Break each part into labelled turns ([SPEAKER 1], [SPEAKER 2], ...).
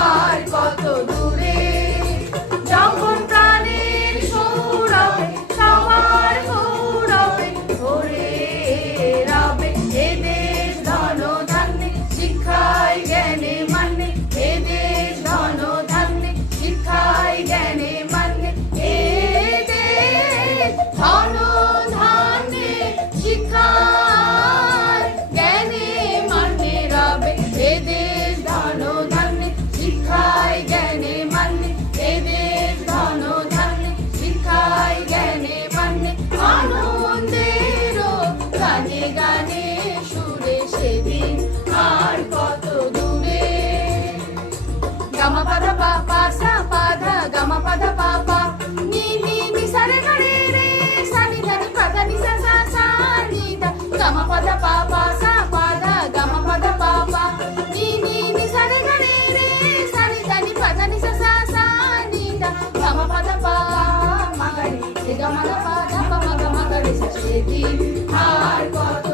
[SPEAKER 1] আর কত দূরে? যখন మగ మగ మగ మగ మగ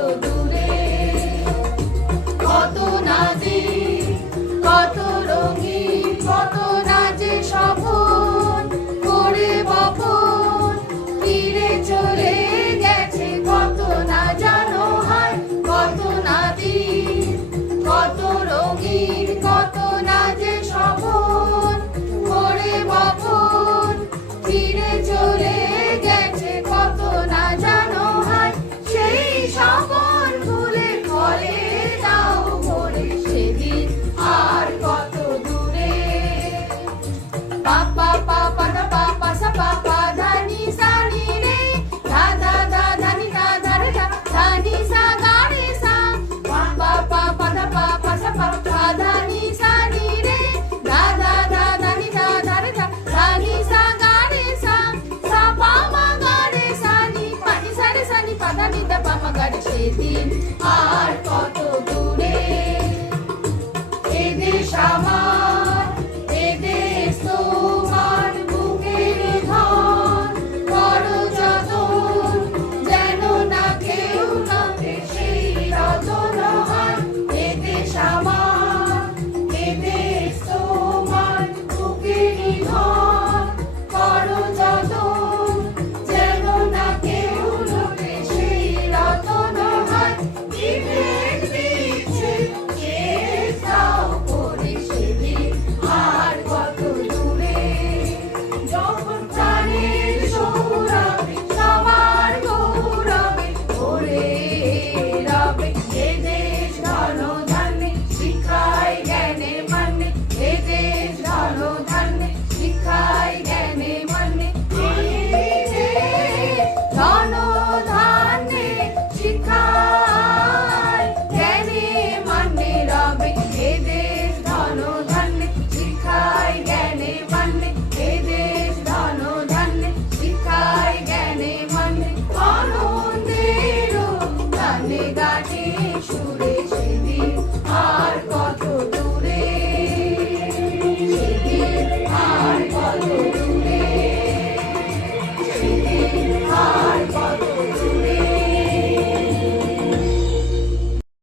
[SPEAKER 1] সেদিন আর কত